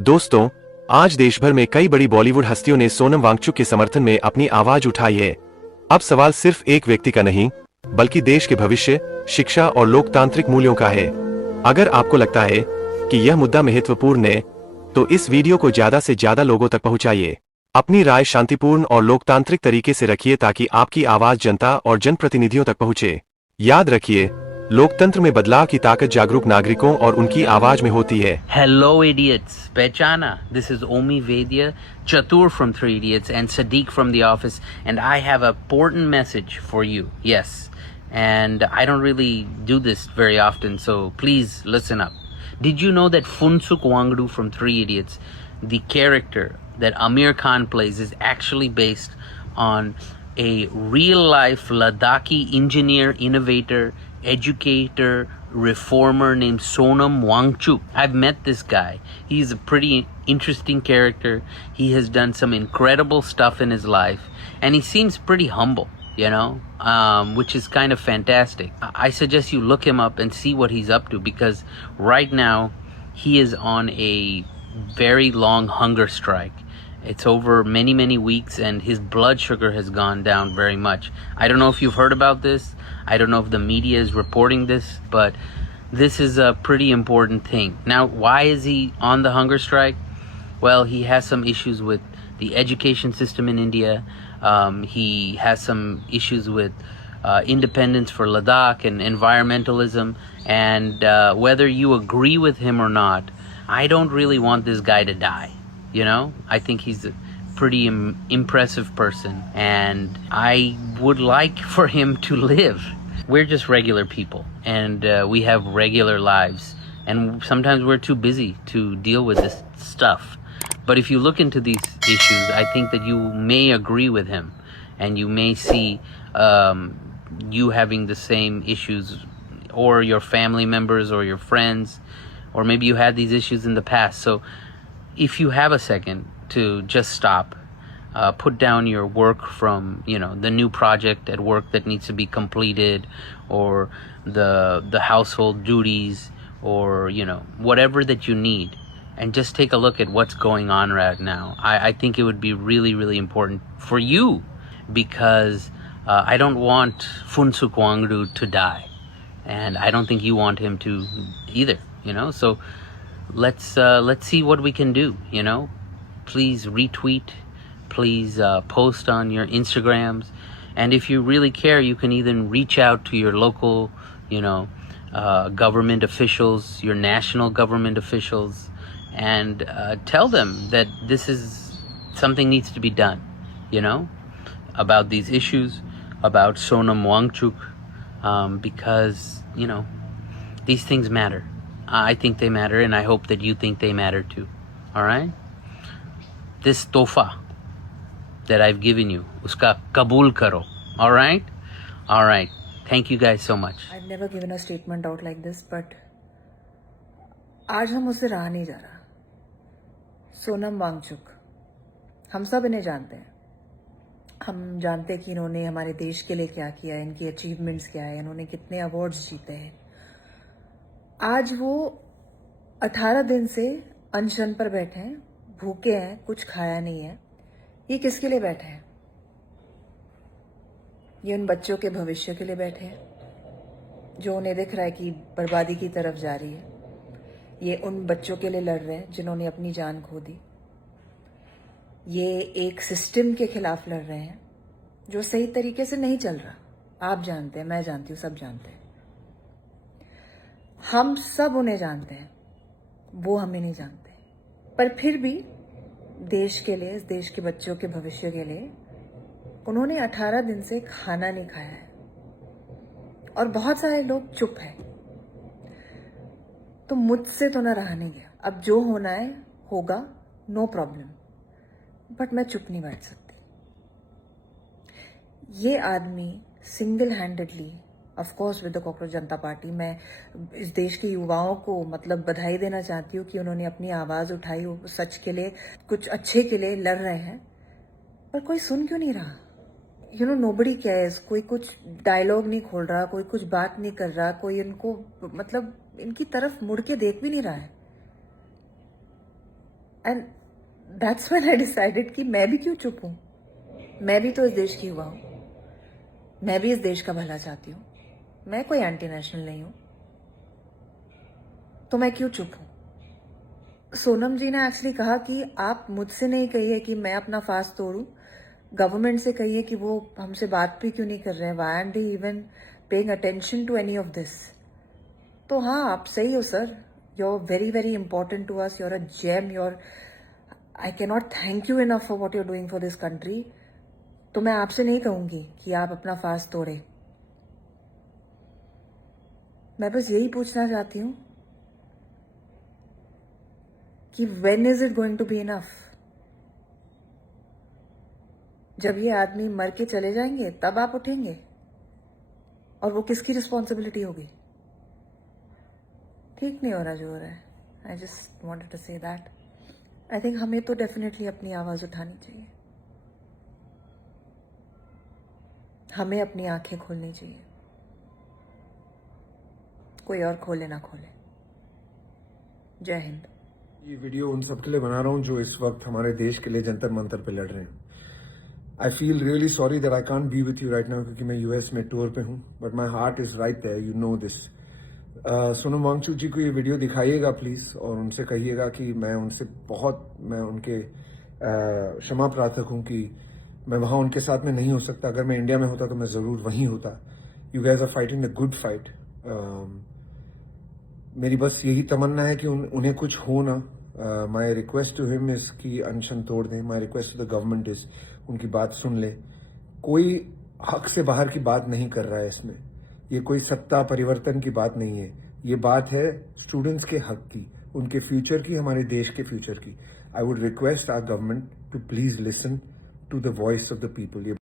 दोस्तों, आज देश भर में कई बड़ी बॉलीवुड हस्तियों ने सोनम वांगचुक के समर्थन में अपनी आवाज उठाई है। अब सवाल सिर्फ एक व्यक्ति का नहीं, बल्कि देश के भविष्य, शिक्षा और लोकतांत्रिक मूल्यों का है। अगर आपको लगता है कि यह मुद्दा महत्वपूर्ण है, तो इस वीडियो को ज्यादा से ज्यादा लोगों तक पहुंचाइए। अपनी राय शांतिपूर्ण और लोकतांत्रिक तरीके से रखिए ताकि आपकी आवाज जनता और जनप्रतिनिधियों तक पहुंचे। याद रखिए, लोकतंत्र में बदलाव की ताकत जागरूक नागरिकों और उनकी आवाज में होती है। Hello, idiots. Pehchana. This is Omi Vedya, Chatur from Three Idiots, and Sadiq from The Office, and I have an important message for you. Yes. And I don't really do this very often, so please listen up. Did you know that Funsuk Wangdu from Three Idiots, the character that Amir Khan plays, is actually based on a real-life Ladakhi engineer, innovator, educator, reformer named Sonam Wangchuk. I've met this guy. He's a pretty interesting character. He has done some incredible stuff in his life, and he seems pretty humble, which is kind of fantastic. I suggest you look him up and see what he's up to, because right now he is on a very long hunger strike. It's over many, many weeks, and his blood sugar has gone down very much. I don't know if you've heard about this. I don't know if the media is reporting this, but this is a pretty important thing. Now, why is he on the hunger strike? Well, he has some issues with the education system in India. He has some issues with independence for Ladakh and environmentalism. And whether you agree with him or not, I don't really want this guy to die. I think he's a pretty impressive person, and I would like for him to live. We're just regular people, and we have regular lives, and sometimes we're too busy to deal with this stuff. But if you look into these issues, I think that you may agree with him, and you may see you having the same issues, or your family members or your friends, or maybe you had these issues in the past. So if you have a second to just stop, put down your work from the new project at work that needs to be completed, or the household duties, or whatever that you need, and just take a look at what's going on right now. I think it would be really, really important for you, because I don't want Funsuk Wangdu to die, and I don't think you want him to either. So let's see what we can do. Please retweet, please post on your Instagrams, and if you really care, you can even reach out to your local government officials, your national government officials, and tell them that this is something needs to be done about these issues, about Sonam Wangchuk, because these things matter. I think they matter, and I hope that you think they matter too. All right? This tofa that I've given you, uska kabul karo. All right? All right. Thank you guys so much. I've never given a statement out like this, but आज हम उससे रहा नहीं जा रहा। सोनम वांगचुक, हम सब इन्हें जानते हैं। हम जानते हैं कि इन्होंने हमारे देश के लिए क्या किया, इनकी अचीवमेंट्स क्या है, इन्होंने कितने अवार्ड्स जीते हैं। आज वो 18 दिन से अनशन पर बैठे हैं, भूखे हैं, कुछ खाया नहीं है। ये किसके लिए बैठे हैं? ये उन बच्चों के भविष्य के लिए बैठे हैं जो उन्हें दिख रहा है कि बर्बादी की तरफ जा रही है। ये उन बच्चों के लिए लड़ रहे हैं जिन्होंने अपनी जान खो दी। ये एक सिस्टम के खिलाफ लड़ रहे हैं जो सही तरीके से नहीं चल रहा। आप जानते हैं, मैं जानती हूँ, सब जानते हैं। हम सब उन्हें जानते हैं, वो हमें नहीं जानते। पर फिर भी देश के लिए, इस देश के बच्चों के भविष्य के लिए उन्होंने 18 दिन से खाना नहीं खाया है, और बहुत सारे लोग चुप हैं। तो मुझसे तो ना रहा नहीं गया। अब जो होना है होगा, नो प्रॉब्लम, बट मैं चुप नहीं बैठ सकती। ये आदमी single handedly, of course with the cockroach Janata party, मैं इस देश के युवाओं को बधाई देना चाहती हूँ कि उन्होंने अपनी आवाज़ उठाई, सच के लिए, कुछ अच्छे के लिए लड़ रहे हैं। पर कोई सुन क्यों नहीं रहा? Nobody cares. कोई कुछ डायलॉग नहीं खोल रहा, कोई कुछ बात नहीं कर रहा, कोई इनको इनकी तरफ मुड़ के देख भी नहीं रहा है। And that's when I decided कि मैं भी क्यों चुप हूं, मैं भी तो इस देश की हुआ हूं, मैं भी इस देश का भला चाहती हूँ, मैं कोई एंटी नेशनल नहीं हूं, तो मैं क्यों चुप हूं। सोनम जी ने एक्चुअली कहा कि आप मुझसे नहीं कहिए कि मैं अपना फास्ट तोड़ूं, गवर्नमेंट से कहिए कि वो हमसे बात भी क्यों नहीं कर रहे हैं, why aren't they even paying attention to any of this. तो हाँ, आप सही हो sir, you are very very important to us, you are a gem, you are, I can not thank you enough for what you are doing for this country. तो मैं आपसे नहीं कहूंगी कि आप अपना फास्ट तोड़े, मैं बस यही पूछना चाहती हूं कि when is it going to be enough. जब ये आदमी मर के चले जाएंगे तब आप उठेंगे, और वो किसकी रिस्पॉन्सिबिलिटी होगी। ठीक नहीं हो रहा जो हो रहा है। I just wanted to say that. I think हमें तो डेफिनेटली अपनी आवाज उठानी चाहिए, हमें अपनी आंखें खोलनी चाहिए, कोई और खोले ना खोले। जय हिंद। ये वीडियो उन सबके लिए बना रहा हूँ जो इस वक्त हमारे देश के लिए जंतर मंतर पे लड़ रहे हैं। I feel really sorry that I can't be with you right now, क्योंकि मैं यूएस में टूर पे हूँ, but my heart is right there, you know this. Sonam Wangchuk ji को ये वीडियो दिखाइएगा प्लीज, और उनसे कहिएगा कि मैं उनके क्षमा प्रार्थक हूँ कि मैं वहां उनके साथ में नहीं हो सकता। अगर मैं इंडिया में होता तो मैं जरूर वहीं होता। You guys are fighting the good fight. मेरी बस यही तमन्ना है कि उन्हें कुछ हो ना। My request to him is कि अनशन तोड़ दें। My request to the government is उनकी बात सुन ले। कोई हक से बाहर की बात नहीं कर रहा है इसमें, ये कोई सत्ता परिवर्तन की बात नहीं है, ये बात है स्टूडेंट्स के हक की, उनके फ्यूचर की, हमारे देश के फ्यूचर की। I would request our government to please listen to the voice of the people.